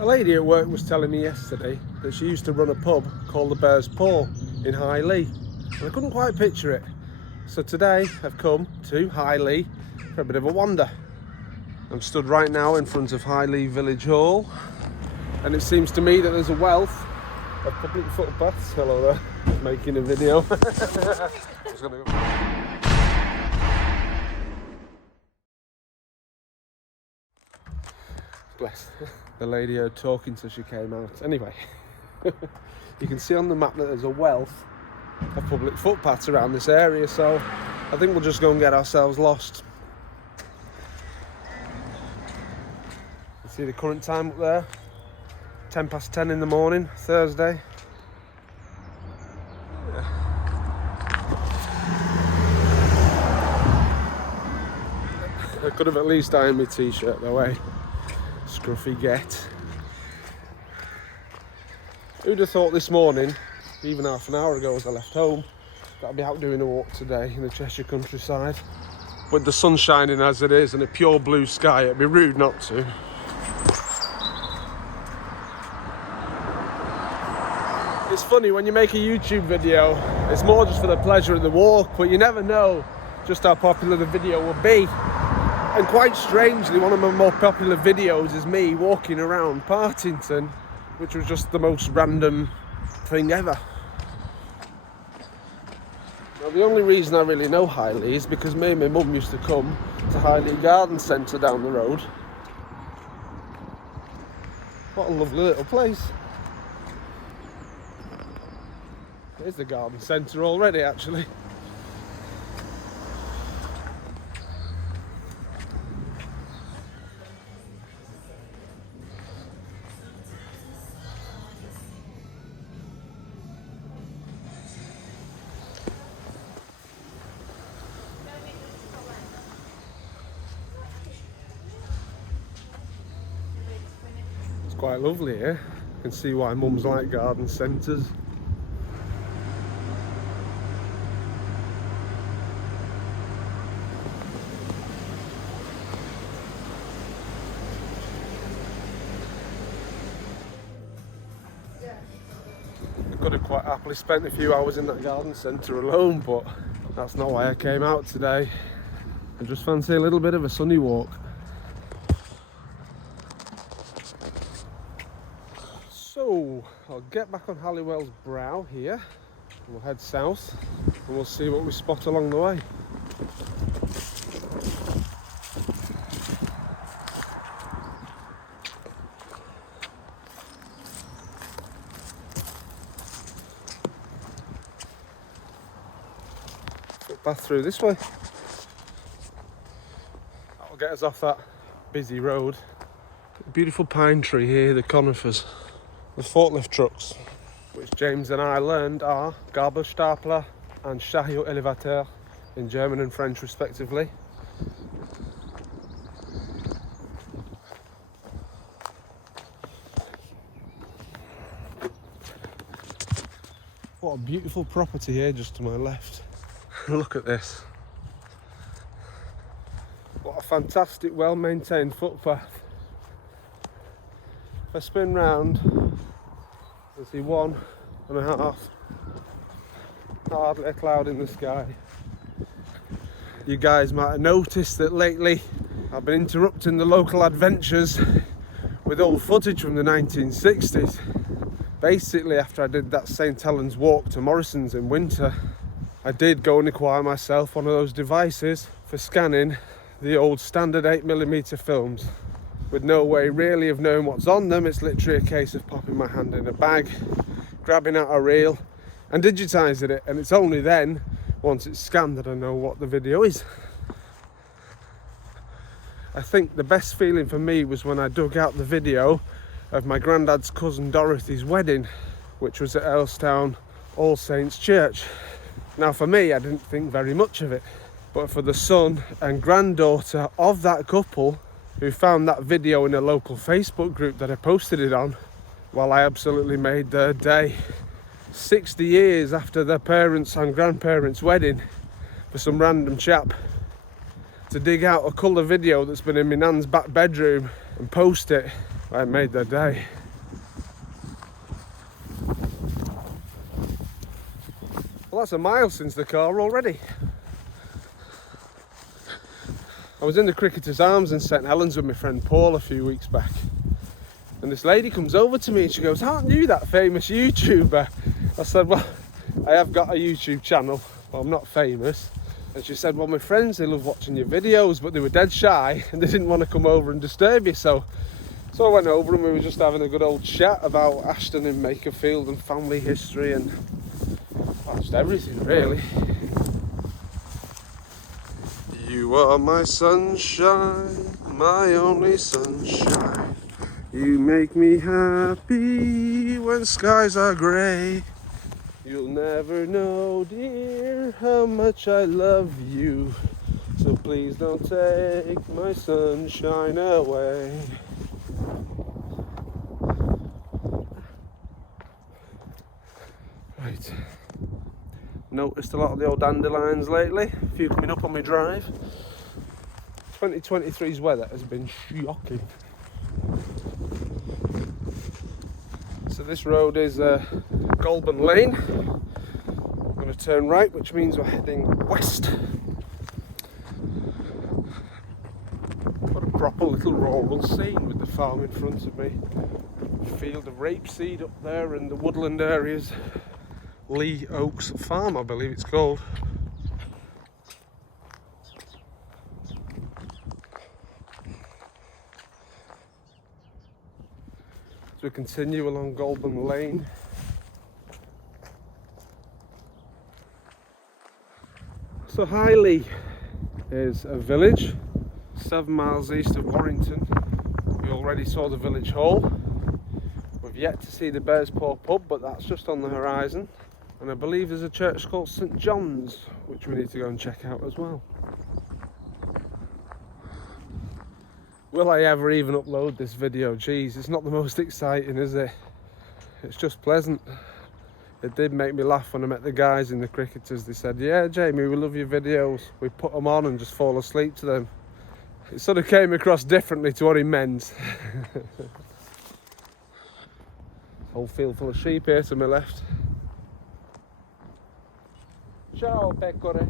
A lady at work was telling me yesterday that she used to run a pub called the Bear's Paw in High Legh, and I couldn't quite picture it. So today I've come to High Legh for a bit of a wander. I'm stood right now in front of High Legh Village Hall, and it seems to me that there's a wealth of public footpaths. Hello there, making a video. Just gonna go. Bless the lady heard talking so she came out. Anyway, you can see on the map that there's a wealth of public footpaths around this area, so I think we'll just go and get ourselves lost. You see the current time up there, 10 past 10 in the morning, Thursday. I could have at least ironed my t-shirt though, eh? Scruffy get. Who'd have thought this morning, even half an hour ago as I left home, that I'd be out doing a walk today in the Cheshire countryside. With the sun shining as it is and a pure blue sky, it'd be rude not to. It's funny, when you make a YouTube video, it's more just for the pleasure of the walk, but you never know just how popular the video will be. And quite strangely, one of my more popular videos is me walking around Partington, which was just the most random thing ever. Now, the only reason I really know High Legh is because me and my mum used to come to High Legh Garden Centre down the road. What a lovely little place. There's the garden centre already, actually. It's quite lovely here. You can see why mums like garden centres. I could have quite happily spent a few hours in that garden centre alone, but that's not why I came out today. I just fancy a little bit of a sunny walk. So I'll get back on Halliwell's Brow here, and we'll head south and we'll see what we spot along the way. Footpath through this way. That'll get us off that busy road. A beautiful pine tree here, the conifers. The forklift trucks, which James and I learned are Gabelstapler and Chariot Elevateur in German and French respectively. What a beautiful property here just to my left. Look at this. What a fantastic, well-maintained footpath. If I spin round, you'll see 1.5. Hardly a cloud in the sky. You guys might have noticed that lately I've been interrupting the local adventures with old footage from the 1960s. Basically, after I did that St Helens walk to Morrison's in winter, I did go and acquire myself one of those devices for scanning the old standard 8mm films. With no way really of knowing what's on them, it's literally a case of popping my hand in a bag, grabbing out a reel and digitising it, and it's only then, once it's scanned, that I know what the video is. I think the best feeling for me was when I dug out the video of my granddad's cousin Dorothy's wedding, which was at Earlstown All Saints Church. Now for me, I didn't think very much of it, but for the son and granddaughter of that couple, who found that video in a local Facebook group that I posted it on, well, I absolutely made their day. 60 years after their parents' and grandparents' wedding, for some random chap to dig out a colour video that's been in my nan's back bedroom and post it I made their day. Well, that's a mile since the car already. I was in the Cricketers Arms in St Helens with my friend Paul a few weeks back, and this lady comes over to me and she goes, "Aren't you that famous YouTuber?" I said, "Well, I have got a YouTube channel, but I'm not famous." And she said, "Well, my friends, they love watching your videos, but they were dead shy and they didn't want to come over and disturb you." So I went over and we were just having a good old chat about Ashton and Makerfield and family history and just everything, really. You are my sunshine, my only sunshine. You make me happy when skies are grey. You'll never know, dear, how much I love you. So please don't take my sunshine away. Right. Noticed a lot of the old dandelions lately, a few coming up on my drive. 2023's weather has been shocking. So this road is Goulburn Lane. I'm going to turn right, which means we're heading west. Got a proper little rural scene with the farm in front of me. A field of rapeseed up there and the woodland areas. Lee Oaks Farm, I believe it's called. As we continue along Goulburn Lane, so High Legh is a village 7 miles east of Warrington. We already saw the village hall. We've yet to see the Bears Paw pub, but that's just on the horizon. And I believe there's a church called St John's, which we need to go and check out as well. Will I ever even upload this video? Geez, it's not the most exciting, is it? It's just pleasant. It did make me laugh when I met the guys in the Cricketers. They said, "Yeah, Jamie, we love your videos." We put them on and just fall asleep to them. It sort of came across differently to what he meant. Whole field full of sheep here to my left. Ciao, pecore.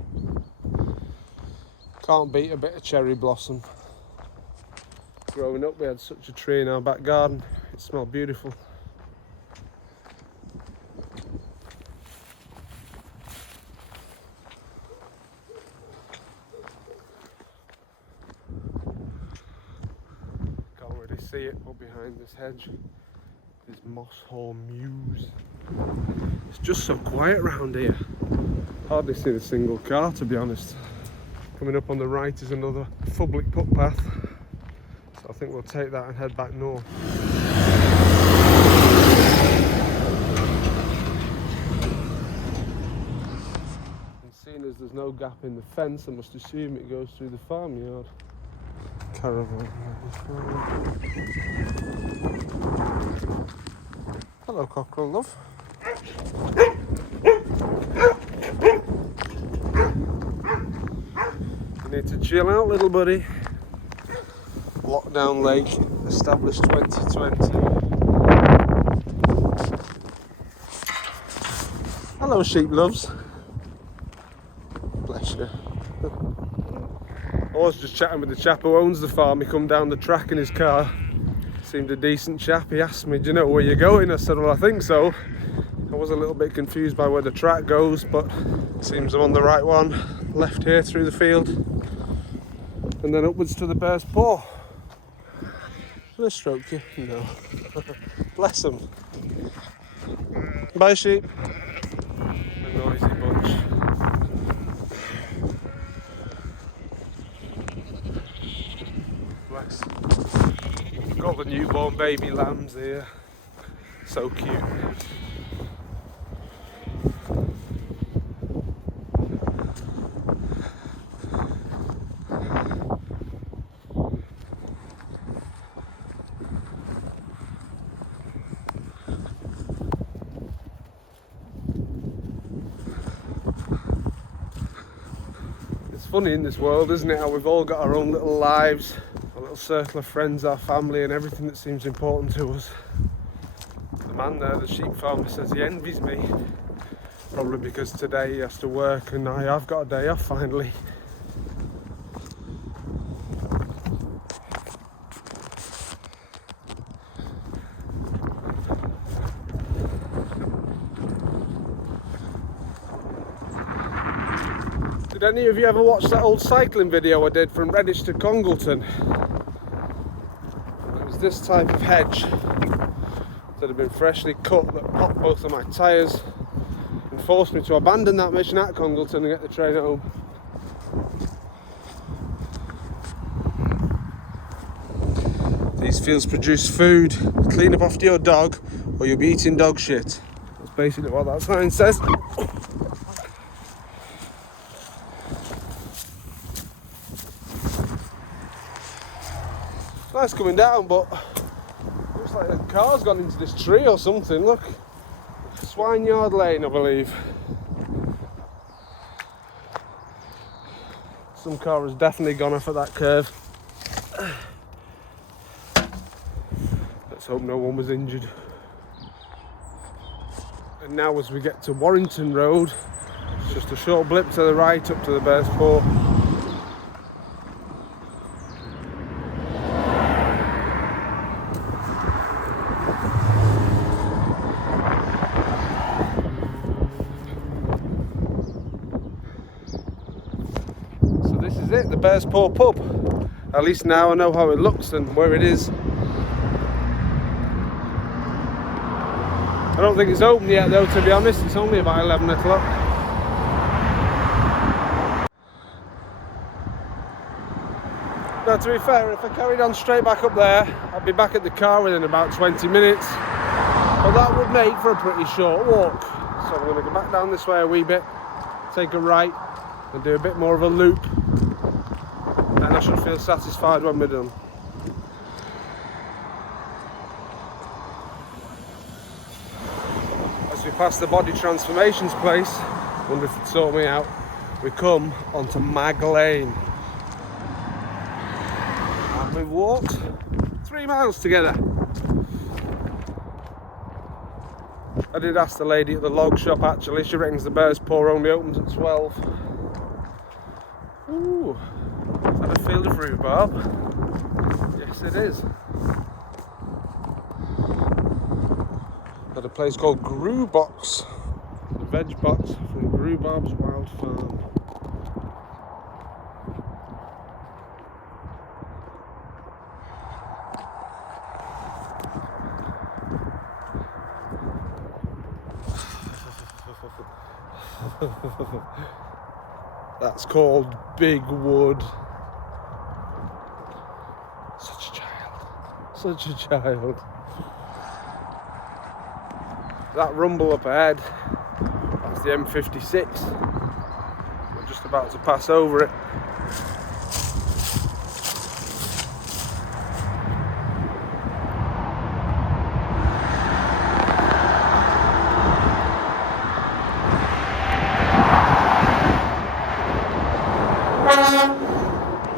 Can't beat a bit of cherry blossom. Growing up, we had such a tree in our back garden. It smelled beautiful. Can't really see it up behind this hedge. This Moss Hall Mews. It's just so quiet around here. Hardly seen a single car, to be honest. Coming up on the right is another public footpath, so I think we'll take that and head back north. And seeing as there's no gap in the fence, I must assume it goes through the farmyard. Caravan. Hello, cockerel love. You need to chill out, little buddy. Lockdown Lake, established 2020. Hello, sheep loves. Bless you. I was just chatting with the chap who owns the farm. He come down the track in his car. Seemed a decent chap. He asked me, "Do you know where you're going?" I said, "Well, I think so." I was a little bit confused by where the track goes, but it seems I'm on the right one. Left here through the field and then upwards to the Bear's Paw. Will I stroke you? No. Bless them. Bye, sheep. A noisy bunch. Bless. Got the newborn baby lambs here. So cute. It's funny in this world, isn't it, how we've all got our own little lives, our little circle of friends, our family, and everything that seems important to us. The man there, the sheep farmer, says he envies me. Probably because today he has to work and I have got a day off finally. Did any of you ever watch that old cycling video I did from Redditch to Congleton? It was this type of hedge that had been freshly cut that popped both of my tyres and forced me to abandon that mission at Congleton and get the train home. These fields produce food. Clean up after your dog or you'll be eating dog shit. That's basically what that sign says. Nice coming down, but looks like a car's gone into this tree or something. Look, Swineyard Lane, I believe. Some car has definitely gone off at that curve. Let's hope no one was injured. And now as we get to Warrington Road, it's just a short blip to the right up to the Bears Paw. It, the Bears Paw pub. At least now I know how it looks and where it is. I don't think it's open yet though, to be honest. It's only about 11 o'clock. Now to be fair, if I carried on straight back up there, I'd be back at the car within about 20 minutes. But that would make for a pretty short walk. So I'm going to go back down this way a wee bit, take a right and do a bit more of a loop. And I should feel satisfied when we're done. As we pass the body transformations place, wonder if it'd sort me out, we come onto Mag Lane. And we've walked 3 miles together. I did ask the lady at the log shop actually, she reckons the Bears Paw only opens at 12. Ooh. Is that a field of rhubarb? Yes, it is. At a place called Grew Box, the veg box from Rhubarb's Wild Farm. That's called Big Wood. Such a child. Such a child. That rumble up ahead, that's the M56. We're just about to pass over it.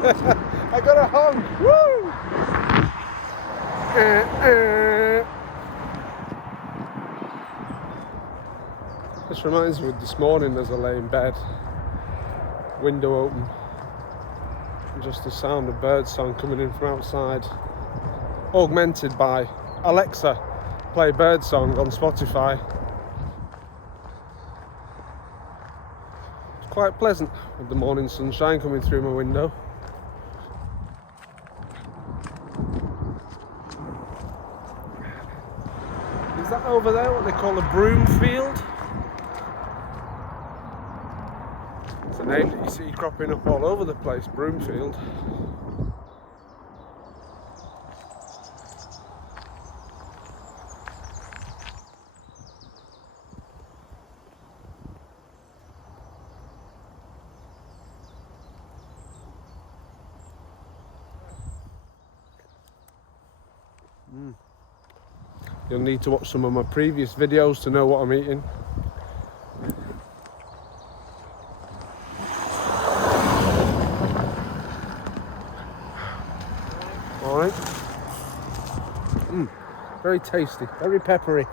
I got a honk! Woo! This reminds me of this morning as I lay in bed, window open, and just the sound of birdsong coming in from outside, augmented by Alexa, play birdsong on Spotify. It's quite pleasant with the morning sunshine coming through my window. Is that over there what they call a broom field? It's a name that you see cropping up all over the place, Broomfield. You'll need to watch some of my previous videos to know what I'm eating. Very tasty, very peppery.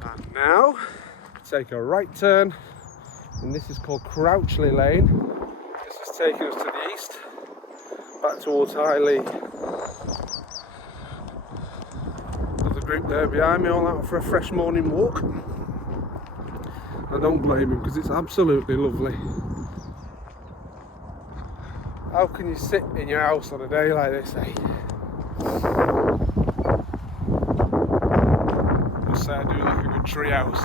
And now, take a right turn, and this is called Crouchley Lane. This is taking us to the east, back towards High Legh. There's a group there behind me, all out for a fresh morning walk. I don't blame him, because it's absolutely lovely. How can you sit in your house on a day like this, eh? I must say I do like a good tree house.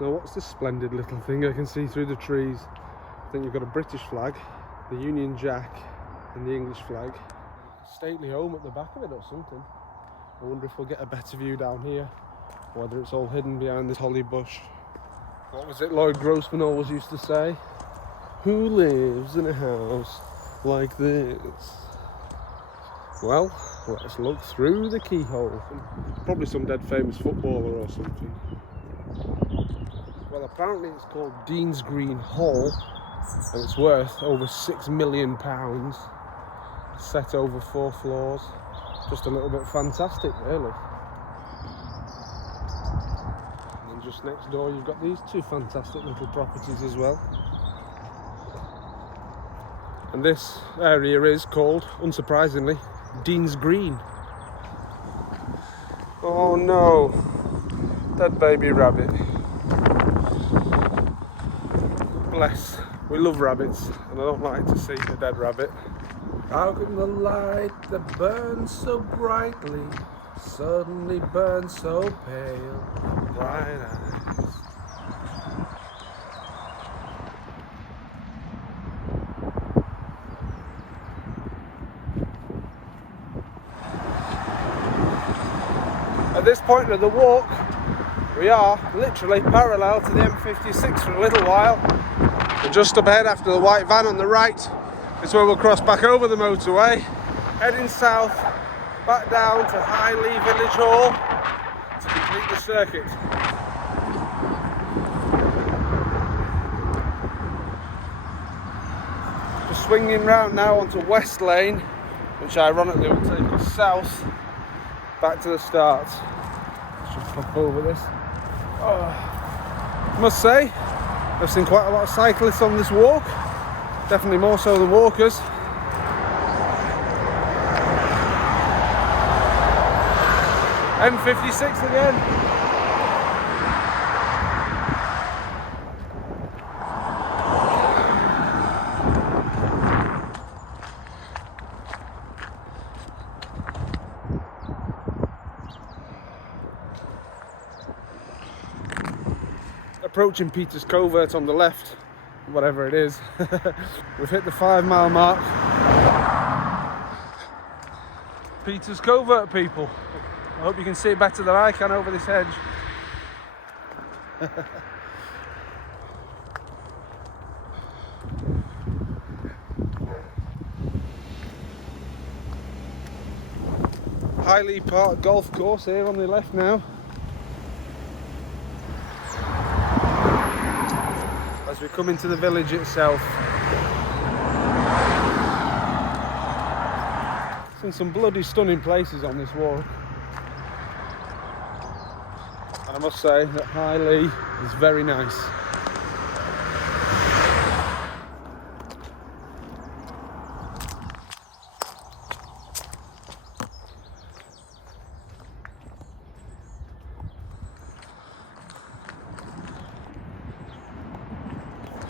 Now what's this splendid little thing I can see through the trees? I think you've got a British flag, the Union Jack and the English flag. Stately home at the back of it or something. I wonder if we'll get a better view down here, or whether it's all hidden behind this holly bush. What was it Lloyd Grossman always used to say? Who lives in a house like this? Well, let's look through the keyhole. Probably some dead famous footballer or something. Well, apparently it's called Dean's Green Hall, and it's worth over £6 million, set over 4 floors. Just a little bit fantastic, really. And then just next door you've got these 2 fantastic little properties as well. And this area is called, unsurprisingly, Dean's Green. Oh no, dead baby rabbit. Bless. We love rabbits, and I don't like to see a dead rabbit. How can the light that burns so brightly suddenly burn so pale? Bright eyes. At this point of the walk, we are literally parallel to the M56 for a little while. We're just up ahead after the white van on the right. It's where we'll cross back over the motorway, heading south, back down to High Legh Village Hall to complete the circuit. Just swinging round now onto West Lane, which ironically will take us south, back to the start. Let's just pop over this. I must say, I've seen quite a lot of cyclists on this walk. Definitely more so than walkers. M56 again. Approaching Peter's Covert on the left. Whatever it is. We've hit the 5 mile mark. Peter's Covert, people. I hope you can see it better than I can over this hedge. High Legh Park golf course here on the left now. As we come into the village itself. Seen some bloody stunning places on this walk. And I must say that High Legh is very nice.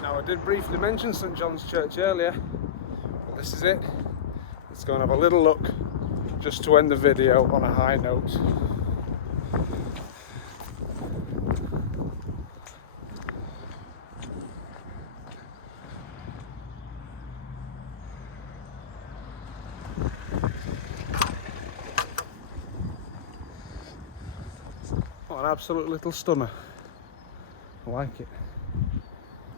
Now I did briefly mention St John's Church earlier, but this is it. Let's go and have a little look, just to end the video on a high note. What an absolute little stunner. I like it.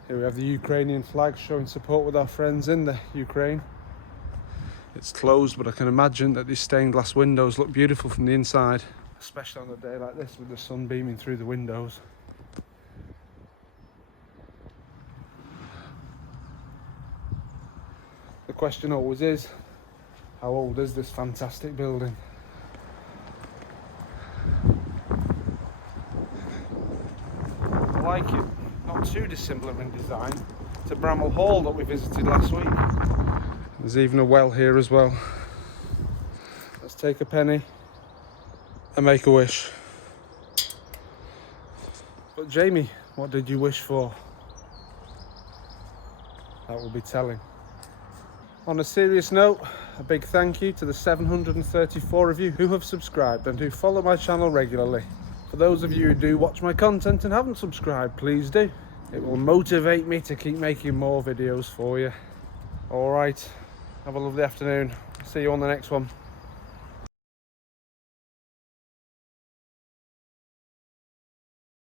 Here we have the Ukrainian flag showing support with our friends in the Ukraine. It's closed, but I can imagine that these stained glass windows look beautiful from the inside, especially on a day like this with the sun beaming through the windows. The question always is, how old is this fantastic building? I like it, not too dissimilar in design to Bramall Hall that we visited last week. There's even a well here as well. Let's take a penny and make a wish. But Jamie, what did you wish for? That will be telling. On a serious note, a big thank you to the 734 of you who have subscribed and who follow my channel regularly. For those of you who do watch my content and haven't subscribed, please do. It will motivate me to keep making more videos for you. Alright, have a lovely afternoon. See you on the next one.